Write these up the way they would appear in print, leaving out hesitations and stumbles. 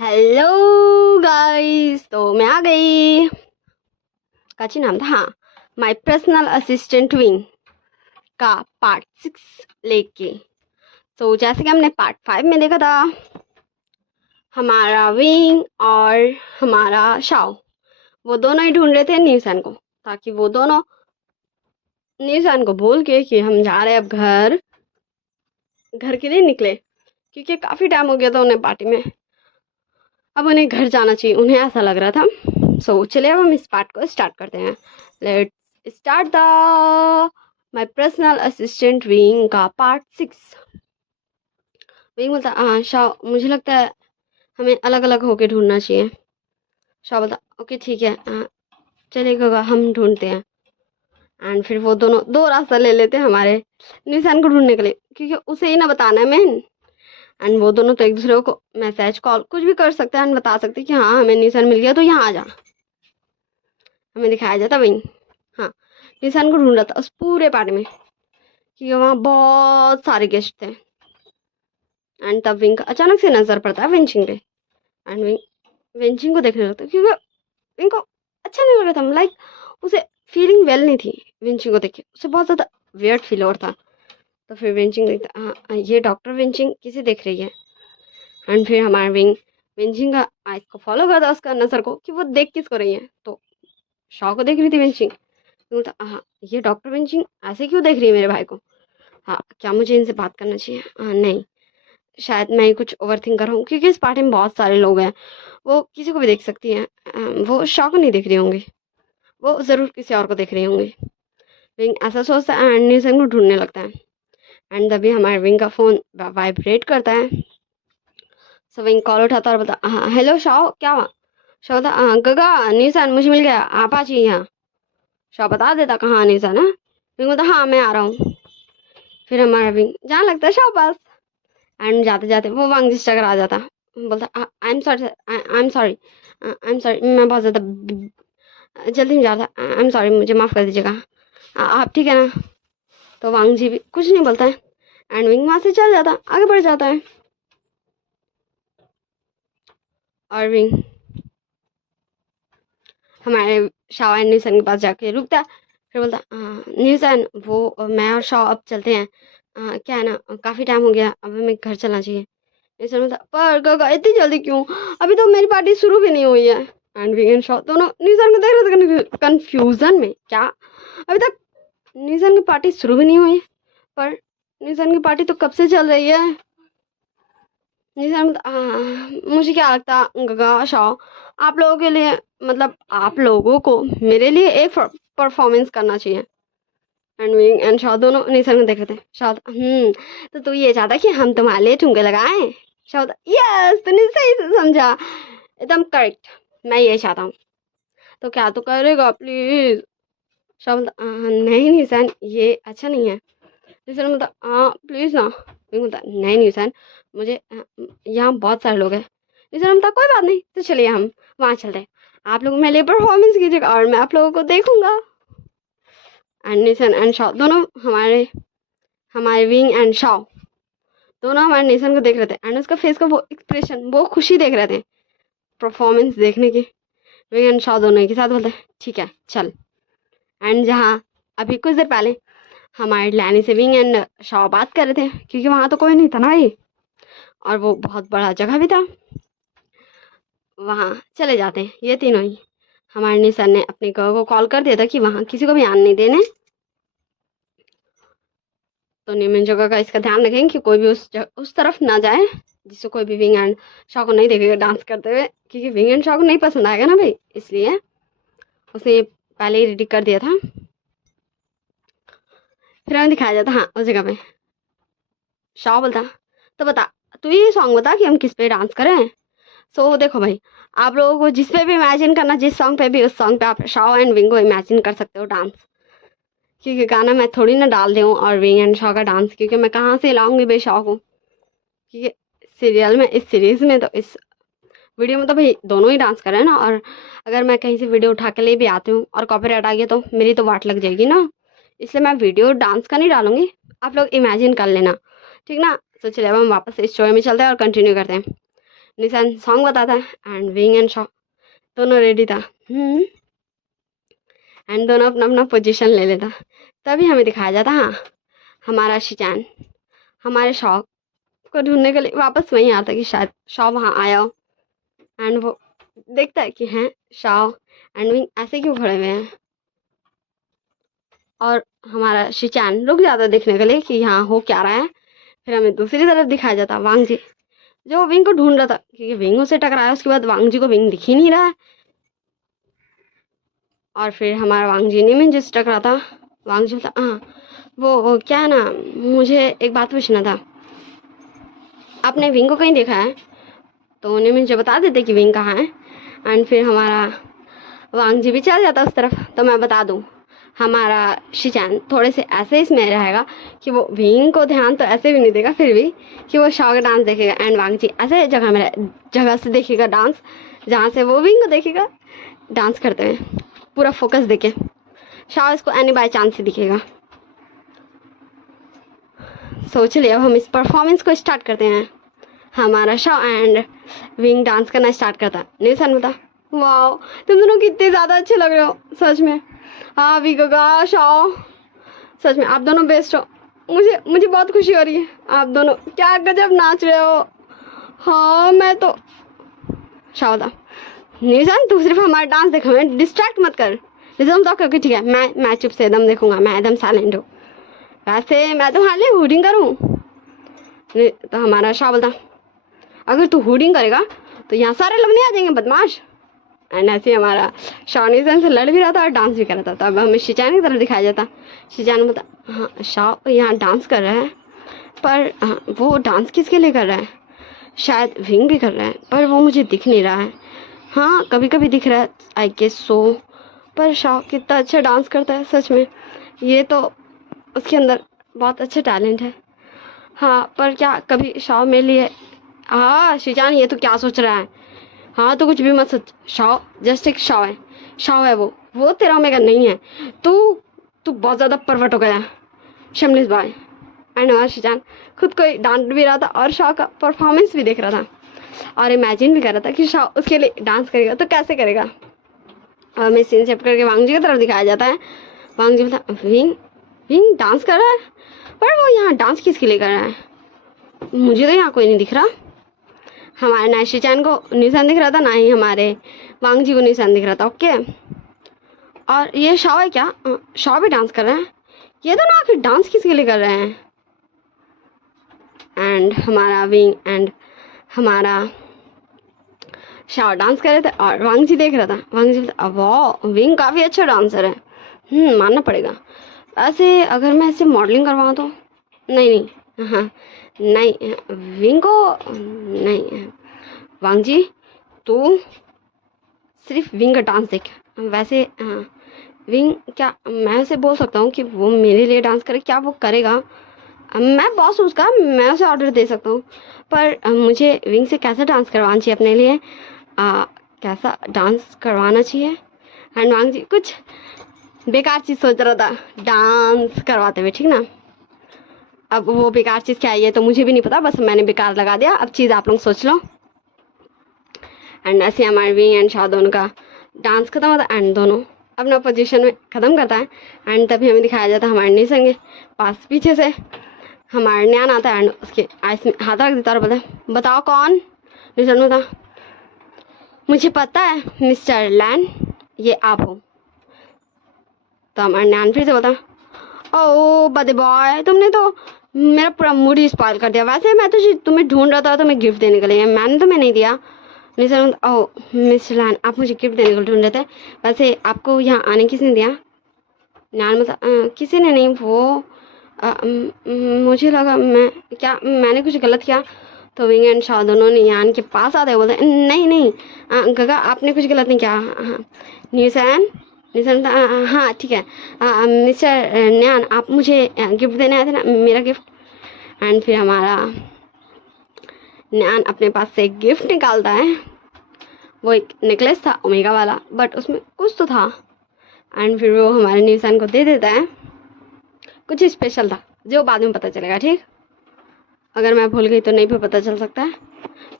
Hello guys, तो मैं आ गई। काची नाम था, हाँ, माय पर्सनल असिस्टेंट विंग का पार्ट 6 लेके। तो जैसे कि हमने पार्ट 5 में देखा था, हमारा विंग और हमारा शाओ वो दोनों ही ढूंढ रहे थे न्यूसन को, ताकि वो दोनों न्यूसन को बोल के कि हम जा रहे हैं अब घर के लिए निकले, क्योंकि काफ़ी टाइम हो गया था उन्हें पार्टी में। अब उन्हें घर जाना चाहिए, उन्हें ऐसा लग रहा था। सो चलिए अब हम इस पार्ट को स्टार्ट करते हैं। Let's start the my personal assistant wing का पार्ट 6। विंग बोलता, हाँ शाह, मुझे लगता है हमें अलग अलग होके ढूंढना चाहिए। शाह बोलता, ओके ठीक है, चलेगा, हम ढूंढते हैं। एंड फिर वो दोनों दो रास्ता ले लेते हैं हमारे निशान को ढूंढने के लिए, क्योंकि उसे ही ना बताना है मेन। एंड वो दोनों तो एक दूसरे को मैसेज कॉल कुछ भी कर सकते हैं एंड बता सकते हैं कि हाँ हमें निशान मिल गया, तो यहाँ आ जा। हमें दिखाया जाता वहीं, हाँ, निशान को ढूंढ रहा था उस पूरे पार्टी में, क्योंकि वहाँ बहुत सारे गेस्ट थे। एंड तब विंग का अचानक से नजर पड़ता है वेंचिंग पे। एंड विंग वेंचिंग को देखने लगता है, क्योंकि विंग को अच्छा नहीं लग रहा था। लाइक उसे फीलिंग वेल नहीं थी वेंचिंग को देख के, उसे बहुत ज़्यादा वियर्ड फील हो रहा था। तो फिर वेंचिंग देखता, हाँ ये डॉक्टर वेंचिंग किसे देख रही है। एंड फिर हमारा विंग वेंचिंग का आइस को फॉलो करता उसका नजर को, कि वो देख किसको रही है। तो शॉ को देख रही थी वेंचिंग। बोलता, हाँ ये डॉक्टर वेंचिंग ऐसे क्यों देख रही है मेरे भाई को। हाँ, क्या मुझे इनसे बात करना चाहिए। नहीं, शायद मैं ही कुछ ओवर थिंक कर रहा हूँ, क्योंकि इस पार्टी में बहुत सारे लोग हैं, वो किसी को भी देख सकती हैं। वो शॉ को नहीं देख रही होंगी, वो ज़रूर किसी और को देख रही होंगी। विंग ऐसा सोचता है एंड न्यूसन को ढूंढने लगता है। एंड तभी हमारे विंग का फ़ोन वाइब्रेट करता है। सो विंग कॉल उठाता है और बोलता, हाँ हेलो शॉ, क्या हुआ। शॉ बोलता, हाँ गगा न्यूसन मुझे मिल गया, आप आ चाहिए यहाँ। शॉ बता देता कहाँ न्यूसन है। विंग बोलता, हाँ मैं आ रहा हूँ। फिर हमारा विंग जाने लगता है शॉ पास। एंड जाते जाते वो वांग जिस टकरा जाता, बोलता, I am sorry, I am sorry, I am sorry, मैं बहुत ज़्यादा जल्दी में जा रहा था, आई एम सॉरी, मुझे माफ़ कर दीजिएगा। आप ठीक है ना। तो वांग जी भी कुछ नहीं बोलता है एंड विंग वहाँ से चल जाता, आगे बढ़ जाता है। और विंग हमारे शाओ एंड न्यूसन के पास जाके रुकता है। फिर बोलता, न्यूसन वो मैं और शाओ अब चलते हैं। क्या है ना, काफ़ी टाइम हो गया, अब हमें घर चलना चाहिए। न्यूसन बोलता, पर गगा इतनी जल्दी क्यों, अभी तो मेरी पार्टी शुरू भी नहीं हुई है। एंड विंग एंड शाओ दोनों न्यूसन को देख रहे थे कन्फ्यूजन में, क्या अभी तक न्यूसन की पार्टी शुरू भी नहीं हुई है। पर न्यूसन की पार्टी तो कब से चल रही है। न्यूसन मुझे क्या लगता गगा शाओ, आप लोगों के लिए, मतलब आप लोगों को मेरे लिए एक परफॉर्मेंस करना चाहिए। एंड विंग एंड शाओ दोनों न्यूसन को देख रहे थे। शाओ, तो तू ये चाहता कि हम तुम्हारे लिए ठुमके लगाएं। शाओ, यस तूने सही से समझा, एकदम करेक्ट, मैं ये चाहता हूँ। तो क्या तू करेगा प्लीज। शाओ, नहीं न्यूसन ये अच्छा नहीं है। न्यूसन बोलता, हाँ प्लीज ना। विंग बोलता, नहीं न्यूसन, मुझे यहाँ बहुत सारे लोग हैं। न्यूसन बोलता, कोई बात नहीं, तो चलिए हम वहाँ चलते हैं, आप लोग मेरे लिए परफॉर्मेंस कीजिएगा और मैं आप लोगों को देखूंगा। एंड न्यूसन एंड शाओ दोनों हमारे हमारे विंग एंड शाओ दोनों हमारे नेशन को देख रहे थे एंड उसका फेस का वो एक्सप्रेशन, वो खुशी देख रहे थे परफॉर्मेंस देखने की। विंग एंड शाओ दोनों एक साथ बोलते, ठीक है चल। एंड जहाँ अभी कुछ देर पहले हमारे लैनी से विंग एंड शाओ बात कर रहे थे, क्योंकि वहाँ तो कोई नहीं था ना भाई, और वो बहुत बड़ा जगह भी था, वहाँ चले जाते हैं ये तीनों ही। हमारे निशन ने अपने गर्ल को कॉल कर दिया था कि वहाँ किसी को भी आने नहीं देने। तो निमिन जगह का इसका ध्यान रखेंगे कि कोई भी उस तरफ ना जाए, जिससे कोई भी विंग एंड शॉ को नहीं देखेगा डांस करते हुए, क्योंकि विंग एंड शॉ को नहीं पसंद आएगा ना भाई, इसलिए उसने पहले ही रेडी कर दिया था। फिर हमें दिखाया जाता, हाँ उस जगह पे शॉ बोलता, तो बता तू ये सॉन्ग बता कि हम किस पे डांस करें। सो देखो भाई, आप लोगों को जिस पे भी इमेजिन करना, जिस सॉन्ग पे भी, उस सॉन्ग पे आप शॉ एंड विंग को इमेजिन कर सकते हो डांस, क्योंकि गाना मैं थोड़ी ना डाल रही हूँ और विंग एंड शॉ का डांस, क्योंकि मैं कहाँ से लाऊंगी भाई शॉ को, क्योंकि सीरियल में, इस सीरीज में, तो इस वीडियो में तो भाई दोनों ही डांस कर रहे हैं ना। और अगर मैं कहीं से वीडियो उठा के ले भी आती हूँ और कॉपीराइट आ गया तो मेरी तो वाट लग जाएगी ना, इसलिए मैं वीडियो डांस का नहीं डालूंगी, आप लोग इमेजिन कर लेना, ठीक ना। तो चलिए अब हम वापस इस स्टोरी में चलते हैं और कंटिन्यू करते हैं। निशान सॉन्ग बताता है एंड विंग एंड शाओ दोनों रेडी था। एंड दोनों अपना अपना पोजीशन ले लेता। तभी हमें दिखाया जाता हाँ हमारा शिचान हमारे शाओ को ढूंढने के लिए वापस वहीं आता कि शायद शाओ वहाँ आया हो। एंड वो देखता है कि हैं शाओ एंड विंग ऐसे क्यों खड़े हुए हैं। और हमारा शिचान रुक जाता है देखने के लिए कि यहाँ हो क्या रहा है। फिर हमें दूसरी तरफ दिखाया जाता वांग जी जो विंग को ढूंढ रहा था क्योंकि विंग उसे टकराया। उसके बाद वांग जी को विंग दिख ही नहीं रहा है। और फिर हमारा वांग जी निमिन जी से टकरा था। वांग जी था हाँ वो क्या है ना मुझे एक बात पूछना था आपने विंग को कहीं देखा है। तो निमिन जी बता देते कि विंग कहाँ है। एंड फिर हमारा वांग जी भी चल जाता उस तरफ। तो मैं बता दूँ हमारा शिचान थोड़े से ऐसे इसमें रहेगा कि वो विंग को ध्यान तो ऐसे भी नहीं देगा फिर भी कि वो शाओ का डांस देखेगा। एंड वांग जी ऐसे जगह से देखेगा डांस जहाँ से वो विंग को देखेगा डांस करते हुए पूरा फोकस देके। शाओ इसको एनी बाय चांस ही दिखेगा। सोच लिया अब हम इस परफॉर्मेंस को स्टार्ट करते हैं। हमारा शाओ एंड विंग डांस करना स्टार्ट करता है। निशान बता वाह तुम दोनों कितने ज़्यादा अच्छे लग रहे हो सच में। हाँ विगगा शाओ सच में आप दोनों बेस्ट हो। मुझे बहुत खुशी हो रही है। आप दोनों क्या गजब नाच रहे हो। हाँ मैं तो शाओ था निशान तू सिर्फ हमारा डांस देखो मैं डिस्ट्रैक्ट मत कर। निशान तो क्योंकि ठीक है मैं चुप से एकदम देखूंगा मैं एकदम साइलेंट हूँ। वैसे मैं तो हाल ही हुडिंग करूँ। तो हमारा शाओ बोलता अगर तू हुडिंग करेगा तो यहाँ सारे लोग नहीं आ जाएंगे बदमाश। एंड ऐसे हमारा शाओ निशान से लड़ भी रहा था और डांस भी कर रहा था। तब हमें शिचान की तरफ दिखाया जाता। शिचान बोलता हाँ शाओ यहाँ डांस कर रहा है पर वो डांस किसके लिए कर रहा है। शायद विंग भी कर रहा है पर वो मुझे दिख नहीं रहा है। हाँ कभी कभी दिख रहा है आई गेस सो। पर शाओ कितना अच्छा डांस करता है सच में। ये तो उसके अंदर बहुत अच्छा टैलेंट है। हाँ पर क्या कभी शाओ मेरे लिए हाँ शिचान ये तो क्या सोच रहा है। हाँ तो कुछ भी मत सोच। शाओ जस्ट एक शाओ है वो तेरा ओमेगा नहीं है। तू बहुत ज़्यादा परवट हो गया शमलिस बॉय। एंड हमारा शिचान खुद को डांट भी रहा था और शाओ का परफॉर्मेंस भी देख रहा था और इमेजिन भी कर रहा था कि शाओ उसके लिए डांस करेगा तो कैसे करेगा। और हमें सीन सेट करके वांग जी की तरफ दिखाया जाता है। वांग जी बोलता विंग डांस कर रहा है पर वो यहाँ डांस किसके लिए कर रहा है। मुझे तो यहाँ कोई नहीं दिख रहा। हमारे ना शिचान को निशान दिख रहा था ना ही हमारे वांग जी को निशान दिख रहा था। ओके और ये शाओ है क्या। शाओ भी डांस कर रहे हैं। ये तो ना आखिर डांस किसके लिए कर रहे हैं। एंड हमारा विंग एंड हमारा शाओ डांस कर रहे थे और वांग जी देख रहा था। वांग जी बोलता वाह विंग काफ़ी अच्छा डांसर है मानना पड़ेगा। ऐसे अगर मैं इसे मॉडलिंग करवाऊँ तो नहीं हाँ नहीं विंग को नहीं। वांग जी तू सिर्फ विंग का डांस देख। वैसे हाँ विंग क्या मैं उसे बोल सकता हूँ कि वो मेरे लिए डांस करे क्या वो करेगा। मैं बॉस हूँ उसका मैं उसे ऑर्डर दे सकता हूँ पर मुझे विंग से कैसा डांस करवाना चाहिए अपने लिए कैसा डांस करवाना चाहिए। एंड वांग जी कुछ बेकार चीज़ सोच रहा था डांस करवाते हुए ठीक ना। अब वो बेकार चीज़ क्या है ये तो मुझे भी नहीं पता बस मैंने बेकार लगा दिया। अब चीज़ आप लोग सोच लो। एंड ऐसे हमारे विंग एंड शाओ दोनों का डांस खत्म होता है एंड दोनों अपना पोजीशन में ख़त्म करता है। एंड तभी हमें दिखाया जाता है हमारे निशान के पास पीछे से हमारा न्यान आता है एंड उसके आइस में हाथ रख देता और बोलता बताओ कौन। निशान बता मुझे पता है मिस्टर लैन ये आप हो। तो हमारा न्यान फिर से बोलता ओ बदे बॉय तुमने तो मेरा पूरा मूड ही स्पॉइल कर दिया। वैसे मैं तो तुम्हें ढूंढ रहा था तुम्हें गिफ्ट देने के लिए मैंने तुम्हें नहीं दिया। निशान ओ मिस्टर लैन आप मुझे गिफ्ट देने को ढूंढ रहे थे वैसे आपको यहाँ आने किसने दिया। न्यान मतलब किसी ने नहीं वो मुझे लगा मैंने कुछ गलत किया। तो विंग एंड शाओ दोनों ने यान के पास आते बोलते नहीं गगा आपने कुछ गलत नहीं किया। हाँ निशान हाँ ठीक है मिस्टर न्यान आप मुझे गिफ्ट देने आए थे ना मेरा गिफ्ट। एंड फिर हमारा न्यान अपने पास से एक गिफ्ट निकालता है। वो एक नेकलेस था ओमेगा वाला बट उसमें कुछ तो था। एंड फिर वो हमारे निशान को दे देता है। कुछ स्पेशल था जो बाद में पता चलेगा ठीक। अगर मैं भूल गई तो नहीं भी पता चल सकता है।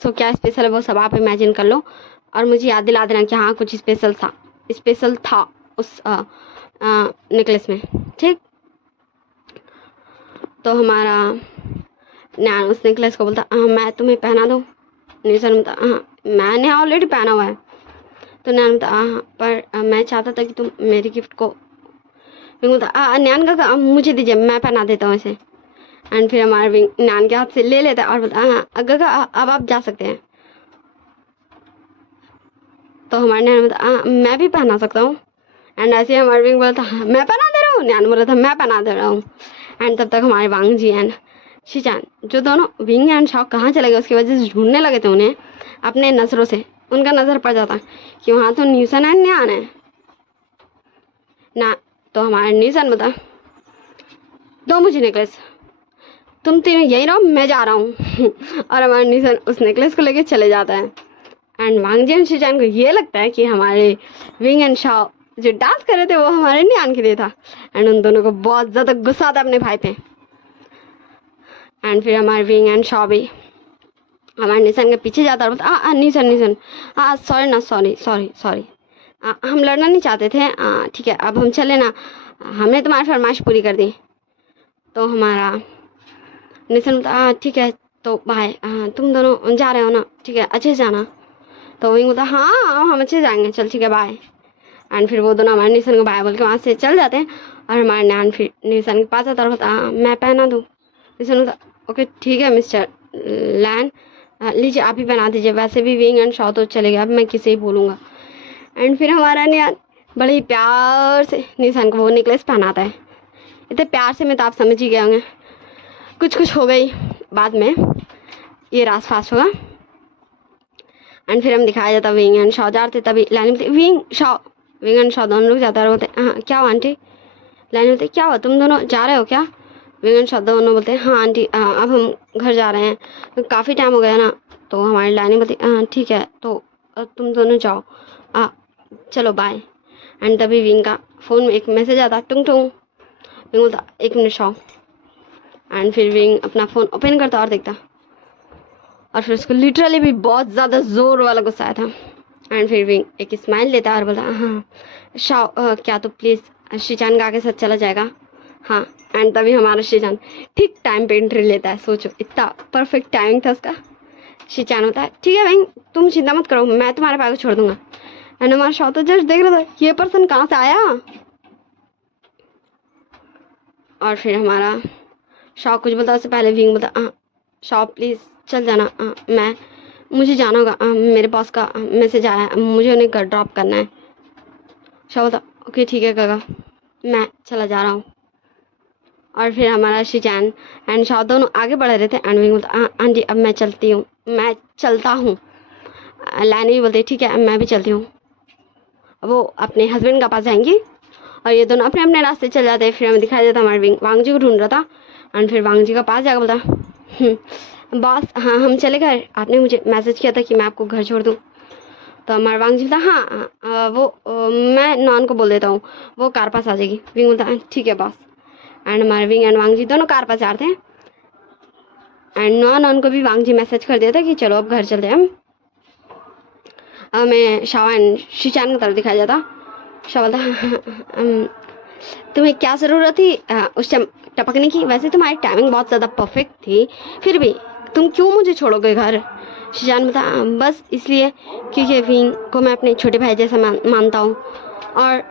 सो क्या स्पेशल है वो सब आप इमेजिन कर लो और मुझे याद दिला देना कि हाँ कुछ स्पेशल था उस नेकलेस में, ठीक। तो हमारा नैन उस नेकलेस को बोलता मैं तुम्हें पहना दूँ। निशान बोलता हाँ मैंने ऑलरेडी पहना हुआ है। तो नैन बोलता हाँ पर मैं चाहता था कि तुम मेरी गिफ्ट को, बोलता नैन का मुझे दीजिए मैं पहना देता हूँ इसे। एंड फिर हमारा विंग नैन के हाथ से ले लेता है और बोलता हाँ अगर अब आप जा सकते हैं। तो हमारे नैन बोलता मैं भी पहना सकता हूँ। एंड ऐसे ही हमारे विंग बोलता हाँ मैं पहना दे रहा हूँ। नैन बोला था मैं पहना दे रहा हूँ। एंड तब तक हमारे वांग जी एंड शीचान जो दोनों विंग एंड शॉ कहाँ चले गए उसकी वजह से ढूंढने लगे थे उन्हें अपने नज़रों से। उनका नज़र पड़ जाता कि वहाँ तो न्यूसन एंड न्यान है ना। तो हमारे न्यूसन बता दो मुझे नेकलेस, तुम तीनों यही रहो मैं जा रहा हूँ। और हमारा न्यूसन उस नेकलेस को लेके चले जाता है। एंड वांग जी एंड शीचान को ये लगता है कि हमारे विंग एंड शॉ जो डांस कर रहे थे वो हमारे न्यान के लिए था। एंड उन दोनों को बहुत ज़्यादा गुस्सा था अपने भाई पे। एंड फिर हमारे विंग एंड शॉ भी हमारे निशन के पीछे जाता और बोलता निशन सॉरी ना सॉरी हम लड़ना नहीं चाहते थे। ठीक है अब हम चले ना, हमने तुम्हारी फरमाइश पूरी कर दी। तो हमारा निशन बोलता ठीक है तो बाय, तुम दोनों जा रहे हो ना, ठीक है अच्छे से जाना। तो विंग बोलता हाँ हम अच्छे जाएंगे चल ठीक है बाय। एंड फिर वो दोनों हमारे निशन को बाय बोल के वहाँ से चल जाते हैं। और हमारे नैन फिर निशन के पास आता और बोलता मैं पहना दूँ। निशन बोलता ओके ठीक है मिस्टर लैन लीजिए आप ही बना दीजिए, वैसे भी विंग एंड शॉ तो चले गए अब मैं किसे ही बोलूँगा। एंड फिर हमारा नियान बड़े ही प्यार से निशान को वो नेकलेस पहनाता है। इतने प्यार से मैं तो आप समझ ही गए होंगे कुछ हो गई बाद में ये रास फास्ट होगा। एंड फिर हम दिखाया जाता विंग एंड शॉ जाते तभी लाइन बोलती विंग एंड शॉ दोनों लोग जाता बोलते हाँ क्या हुआ आंटी। लाइन बोलते क्या हुआ तुम दोनों जा रहे हो क्या। विंग एंड शॉ दोनों बोलते हैं हाँ आंटी अब हम घर जा रहे हैं काफ़ी टाइम हो गया ना। तो हमारी लाइन बोलती हाँ ठीक है तो तुम दोनों जाओ चलो बाय। एंड तभी विंग का फ़ोन में एक मैसेज आता टुंग टुंग। विंग बोलता एक मिनट शॉ। एंड फिर विंग अपना फ़ोन ओपन करता और देखता और फिर उसको लिटरली भी बहुत ज़्यादा ज़ोर वाला गुस्सा आया था। एंड फिर विंग एक स्माइल देता और बोलता हाँ शॉ क्या तो प्लीज़ शीचान का के साथ चला जाएगा हाँ। एंड तभी हमारा शीचान ठीक टाइम पे एंट्री लेता है। सोचो इतना परफेक्ट टाइमिंग था उसका। शीचान होता है ठीक है भाई तुम चिंता मत करो मैं तुम्हारे भाई को छोड़ दूंगा। एंड हमारा शॉ तो जस्ट देख रहा था ये पर्सन कहाँ से आया। और फिर हमारा शॉ कुछ बोलता उससे पहले विंग बोलता शॉ प्लीज़ चल जाना मुझे जाना होगा मेरे बॉस का मैसेज आया मुझे उन्हें घर ड्रॉप करना है। शॉ बोलता ओके ठीक है काका मैं चला जा रहा हूँ। और फिर हमारा शीचान एंड शॉ दोनों आगे बढ़ रहे थे। एंड विंग बोलता आंटी अब मैं चलता हूँ। लाइन भी बोलते ठीक है मैं भी चलती हूँ। वो अपने हस्बैंड का पास जाएंगी और ये दोनों अपने अपने रास्ते चल जाते हैं। फिर हमें दिखाया जाता हमारे विंग वांग जी को ढूंढ रहा था। एंड फिर वांग जी का पास जाकर बोलता बॉस हाँ हम चले गए आपने मुझे मैसेज किया था कि मैं आपको घर छोड़ दूँ। तो हमारा वांग जी बोलता हाँ मैं नॉन को बोल देता हूँ वो कार पास आ जाएगी। विंग बोलता ठीक है बॉस। एंड हमारे विंग एंड वांग जी दोनों कार पास जाते हैं। एंड नॉन को भी वांग जी मैसेज कर दिया था कि चलो अब घर चलते हैं हम। मैं शॉ एंड शीचान की तरफ दिखाया जाता। शॉ बोलता तुम्हें क्या ज़रूरत थी उस टाइम टपकने की, वैसे तुम्हारी टाइमिंग बहुत ज़्यादा परफेक्ट थी फिर भी तुम क्यों मुझे छोड़ोगे घर। शीचान बोलता बस इसलिए क्योंकि विंग को मैं अपने छोटे भाई जैसा मानता हूँ और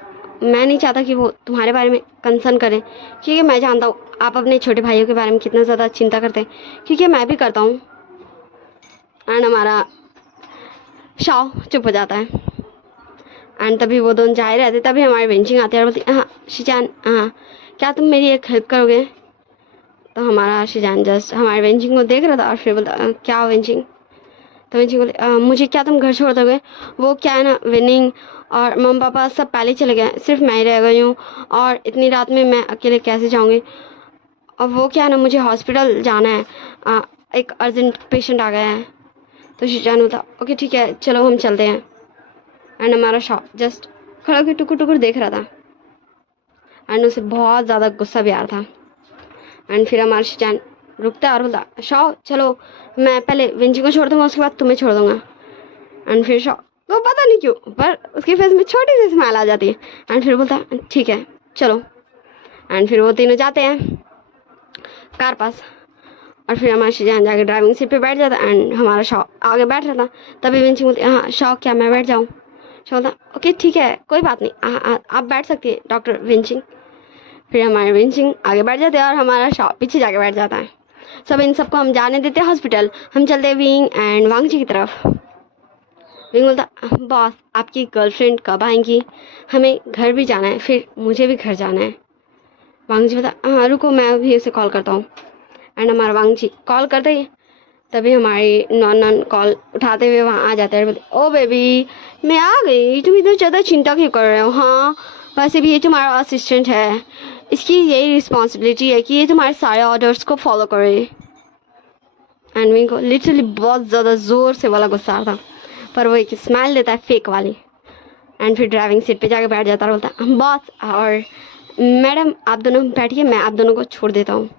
मैं नहीं चाहता कि वो तुम्हारे बारे में कंसर्न करें क्योंकि मैं जानता हूँ आप अपने छोटे भाइयों के बारे में कितना ज़्यादा चिंता करते हैं क्योंकि मैं भी करता हूँ। एंड हमारा शॉ चुप हो जाता है। एंड तभी वो दोनों जा ही रहते तभी हमारे वेंचिंग आते हैं और बोलती हाँ शीचान क्या तुम मेरी एक हेल्प करोगे। तो हमारा शीचान जस्ट हमारे वेंचिंग को देख रहा था और फिर बोलता क्या वेंचिंग। तो वेंचिंग बोलती मुझे क्या तुम घर छोड़ दोगे, वो क्या है ना विनिंग और मम्मी पापा सब पहले चले गए सिर्फ मैं ही रह गई हूँ और इतनी रात में मैं अकेले कैसे जाऊँगी। और वो क्या है ना मुझे हॉस्पिटल जाना है एक अर्जेंट पेशेंट आ गया है। तो शीचान होता ओके ठीक है चलो हम चलते हैं। एंड हमारा शॉ जस्ट खड़ा होकर टुकुर टुकुर देख रहा था एंड उसे बहुत ज़्यादा गुस्सा भी आ रहा था। एंड फिर हमारा शीचान रुकता है और बोलता शाओ चलो मैं पहले विंची को छोड़ दूंगा उसके बाद तुम्हें छोड़ दूंगा। एंड फिर शाओ तो पता नहीं क्यों पर उसके फेस में छोटी सी स्माइल आ जाती है एंड फिर बोलता ठीक है चलो। एंड फिर वो तीनों जाते हैं कार पास और फिर हमारा शिजान जाके ड्राइविंग सीट पे बैठ जाता एंड हमारा शाओ आगे बैठ रहा था। तभी विंची बोलती हाँ शाओ क्या मैं बैठ जाऊँ? शाओ बोलता ओके ठीक है कोई बात नहीं आप बैठ सकती हैं डॉक्टर विंचिंग। फिर हमारे विंचिंग आगे बैठ जाते हैं और हमारा शाओ पीछे जाके बैठ जाता है। सब इन सबको हम जाने देते हैं हॉस्पिटल। हम चलते हैं विंग एंड वांगजी की तरफ। विंग बोलता बॉस आपकी गर्लफ्रेंड कब आएंगी? हमें घर भी जाना है फिर मुझे भी घर जाना है। वांगजी बोलता हाँ रुको मैं अभी उसे कॉल करता हूँ। एंड हमारा वांगजी कॉल करते ही तभी हमारी नॉन कॉल उठाते हुए वहाँ आ जाते हैं। बोलते ओ बेबी मैं आ गई, तुम इतना ज़्यादा चिंता क्यों कर रहे हो? हाँ वैसे भी ये तुम्हारा असिस्टेंट है, इसकी यही रिस्पॉन्सिबिलिटी है कि ये तुम्हारे सारे ऑर्डर्स को फॉलो करे। एंड विंग को लिटरली बहुत ज़्यादा ज़ोर से वाला गुस्सा आता था पर वो एक स्माइल देता है फेक वाली। एंड फिर ड्राइविंग सीट पे जाके बैठ जाता और बोलता बॉस और मैडम आप दोनों बैठिए मैं आप दोनों को छोड़ देता हूँ।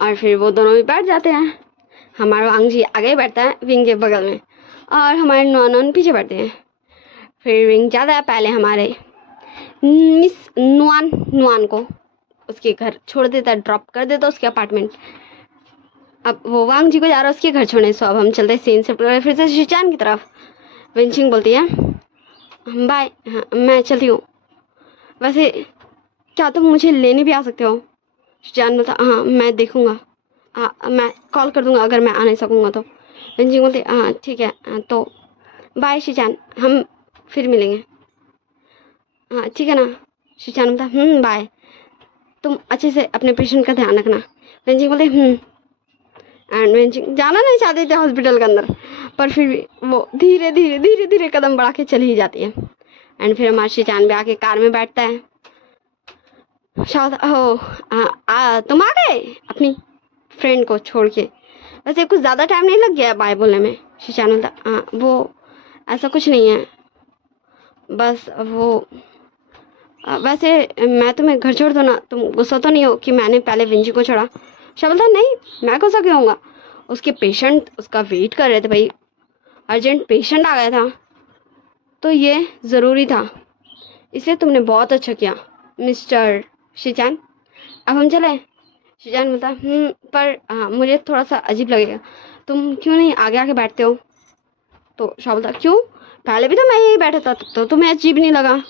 और फिर वो दोनों भी बैठ जाते हैं। हमारा वांगजी आगे बैठता है विंग के बगल में और हमारे नॉन पीछे बैठते हैं। फिर विंग जाता है पहले हमारे मिस नुआन को उसके घर छोड़ देता है, ड्रॉप कर देता उसके अपार्टमेंट। अब वो वांगजी को जा रहा है उसके घर छोड़ने। सो अब हम चलते हैं सीन शिफ्ट फिर से शिचान की तरफ। विंचिंग बोलती है बाय हाँ, मैं चलती हूँ, वैसे क्या तुम मुझे लेने भी आ सकते हो? शिचान बोलता हाँ मैं देखूँगा, मैं कॉल कर दूँगा अगर मैं आ नहीं सकूँगा तो। विंचिंग बोलती हाँ ठीक है तो बाय शिचान हम फिर मिलेंगे। हाँ ठीक है ना? शिचान बोलता बाय, तुम अच्छे से अपने पेशेंट का ध्यान रखना। विंचिंग बोलते एंड विंचिंग जाना नहीं चाहते थे हॉस्पिटल के अंदर पर फिर भी वो धीरे धीरे कदम बढ़ा के चली ही जाती है। एंड फिर हमारा शिचान भी आके कार में बैठता है। शायद तुम आ गए अपनी फ्रेंड को छोड़ के? वैसे कुछ ज़्यादा टाइम नहीं लग गया बाय बोलने में। शिचान बोलता हाँ वो ऐसा कुछ नहीं है, बस वो वैसे मैं तुम्हें घर छोड़ दूँ ना, तुम गुस्सा तो नहीं हो कि मैंने पहले विंची को छोड़ा? शायद बोलता नहीं मैं गुस्सा क्यों होऊंगा, उसके पेशेंट उसका वेट कर रहे थे भाई, अर्जेंट पेशेंट आ गया था तो ये ज़रूरी था, इसलिए तुमने बहुत अच्छा किया मिस्टर शिचान। अब हम चलें? शिचान बोलता पर हाँ मुझे थोड़ा सा अजीब लगेगा, तुम क्यों नहीं आगे आके बैठते हो? तो शाह बोलता क्यों, पहले भी तो मैं यही बैठा था तो तुम्हें अजीब नहीं लगा?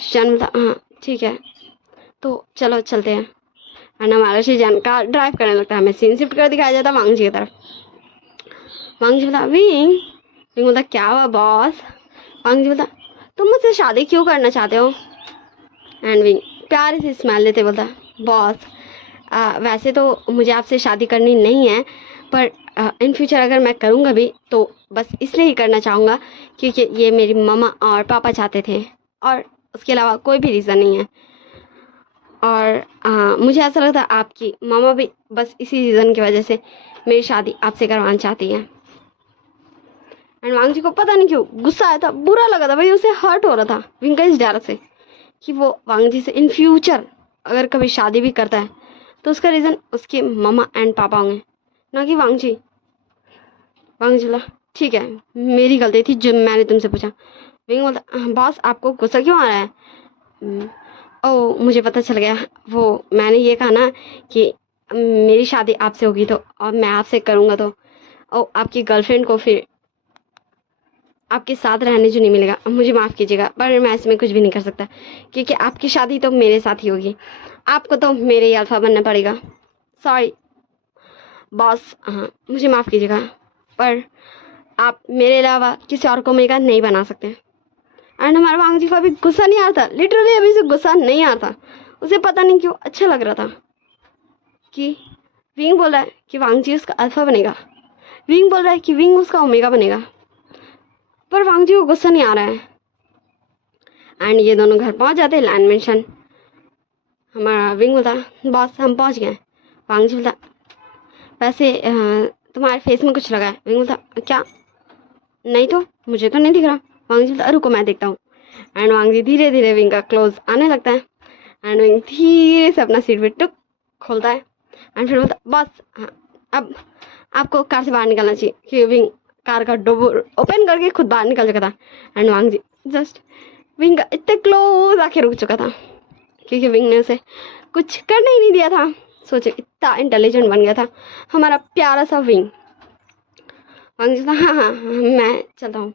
शिचान बोलता हाँ ठीक है तो चलो चलते हैं। एंड हमारा शिचान का ड्राइव करने लगता है। हमें सीन शिफ्ट कर दिखाया जाता है वांगजी की तरफ। वांगजी बोलता विंग बोलता क्या हुआ बॉस? वांगजी बोलता तुम मुझसे शादी क्यों करना चाहते हो? एंड विंग प्यार से स्माइल देते बोलता बॉस वैसे तो मुझे आपसे शादी करनी नहीं है पर इन फ्यूचर अगर मैं करूँगा भी तो बस इसलिए ही करना चाहूँगा क्योंकि ये मेरी मम्मा और पापा चाहते थे और उसके अलावा कोई भी रीज़न नहीं है। और मुझे ऐसा लगता है आपकी मामा भी बस इसी रीज़न की वजह से मेरी शादी आपसे करवाना चाहती हैं। एंड वांगजी को पता नहीं क्यों गुस्सा आया था, बुरा लगा था भाई, उसे हर्ट हो रहा था विंग का इस डायलॉग से कि वो वांगजी से इन फ्यूचर अगर कभी शादी भी करता है तो उसका रीज़न उसके मामा एंड पापा होंगे ना कि वांगजी। वांगजी बोला ठीक है मेरी गलती थी जो मैंने तुमसे पूछा। विंग बोलता बॉस आपको गुस्सा क्यों आ रहा है? ओह मुझे पता चल गया, वो मैंने ये कहा ना कि मेरी शादी आपसे होगी तो और मैं आपसे करूँगा तो आपकी गर्लफ्रेंड को फिर आपके साथ रहने जो नहीं मिलेगा। मुझे माफ़ कीजिएगा पर मैं इसमें कुछ भी नहीं कर सकता क्योंकि आपकी शादी तो मेरे साथ ही होगी, आपको तो मेरे ही अल्फा बनना पड़ेगा। सॉरी बॉस, हाँ मुझे माफ़ कीजिएगा पर आप मेरे अलावा किसी और को मेरा नहीं बना सकते। एंड हमारे वांगजी को अभी गुस्सा नहीं आ रहा था, लिटरली अभी से गुस्सा नहीं आ रहा था, उसे पता नहीं क्यों अच्छा लग रहा था कि विंग बोल रहा है कि वांगजी उसका अल्फा बनेगा, विंग बोल रहा है कि विंग उसका ओमेगा बनेगा, पर वांगजी को गुस्सा नहीं आ रहा है। एंड ये दोनों घर पहुंच जाते हैं लैंड मेंशन। हमारा विंग बोलता बॉस हम पहुंच गए। वांगजी बोलता वैसे तुम्हारे फेस में कुछ लगा है? विंग बोलता क्या? नहीं तो मुझे तो नहीं दिख रहा। वांगजी बोलता रुको मैं देखता हूँ। एंड वांगजी धीरे धीरे विंग का क्लोज आने लगता है एंड विंग धीरे से अपना सीट पे टुक खोलता है एंड फिर बोलता बस हाँ, अब आपको कार से बाहर निकलना चाहिए कि विंग कार का डोर ओपन करके खुद बाहर निकल चुका था and Wang ji just wing का इतने क्लोज आके रुक चुका था क्योंकि विंग ने उसे कुछ करने ही नहीं दिया था। सोचे इतना इंटेलिजेंट बन गया था हमारा प्यारा सा विंग। वांग जी था हाँ हाँ मैं चलता हूँ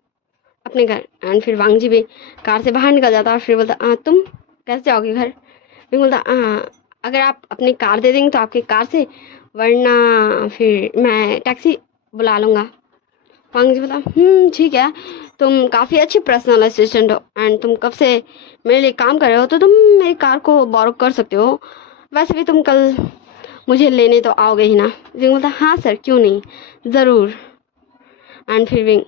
अपने घर एंड फिर वांग जी भी कार से बाहर निकल जाता और फिर बोलता तुम कैसे जाओगे घर। विंग बोलता अगर आप अपनी कार दे देंगे तो आपकी कार से, वरना फिर मैं टैक्सी बुला लूँगा। वांग जी बोला ठीक है, तुम काफ़ी अच्छी पर्सनल असिस्टेंट हो एंड तुम कब से मेरे लिए काम कर रहे हो तो तुम मेरी कार को बोरो कर सकते हो। वैसे भी तुम कल मुझे लेने तो आओगे ही ना। विंग बोलता हाँ सर क्यों नहीं, ज़रूर। एंड फिर विंग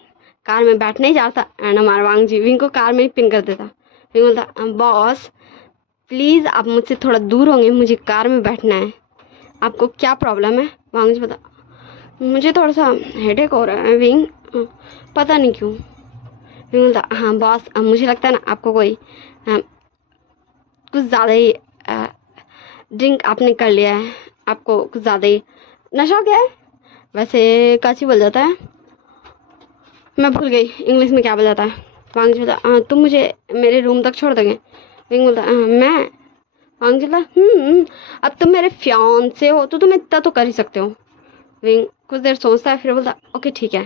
कार में बैठने ही जाता एंड हमारा वांग जी विंग को कार में ही पिन कर देता। विंग बोलता बॉस प्लीज़ आप मुझसे थोड़ा दूर होंगे, मुझे कार में बैठना है, आपको क्या प्रॉब्लम है। वांग जी बोलता मुझे थोड़ा सा हेडेक हो रहा है विंग, पता नहीं क्यों। विंग बोलता हाँ बॉस मुझे लगता है ना आपको कोई कुछ ज़्यादा ही ड्रिंक आपने कर लिया है, आपको कुछ ज़्यादा ही नशा क्या है। वैसे काची बोल जाता है, मैं भूल गई इंग्लिश में क्या बोल जाता है। वांग जी बोलता तुम मुझे मेरे रूम तक छोड़ दोगे। विंग बोलता मैं। वांग जी बोलता अब तुम मेरे फियांसे हो तो तुम इतना तो कर ही सकते हो। विंग कुछ देर सोचता है फिर बोलता ओके ठीक है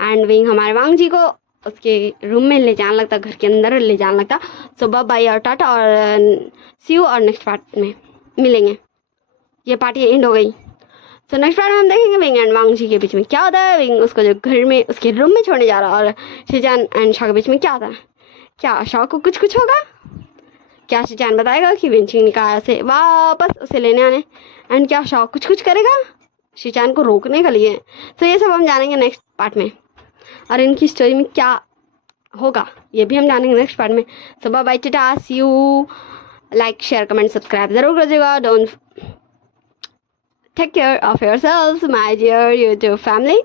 एंड विंग हमारे वांग जी को उसके रूम में ले जाने लगता, घर के अंदर ले जाने लगता। सुबह बाय और टाटा और सी यू और नेक्स्ट पार्ट में मिलेंगे। ये पार्टी एंड हो गई। तो नेक्स्ट पार्ट में हम देखेंगे विंग एंड वांग जी के बीच में क्या होता है। विंग उसको जो घर में उसके रूम में छोड़ने जा रहा है और शिजान एंड शाओ के बीच में क्या होता है। क्या शाओ को कुछ होगा, क्या शिजान बताएगा कि विंचिंग निकाय से वापस उसे लेने आने एंड क्या शाओ कुछ करेगा शिचान को रोकने के लिए। तो ये सब हम जानेंगे नेक्स्ट पार्ट में और इनकी स्टोरी में क्या होगा ये भी हम जानेंगे नेक्स्ट पार्ट में। So bye bye tata see you, like share comment subscribe जरूर करिएगा। Don't take care of yourselves my dear YouTube family.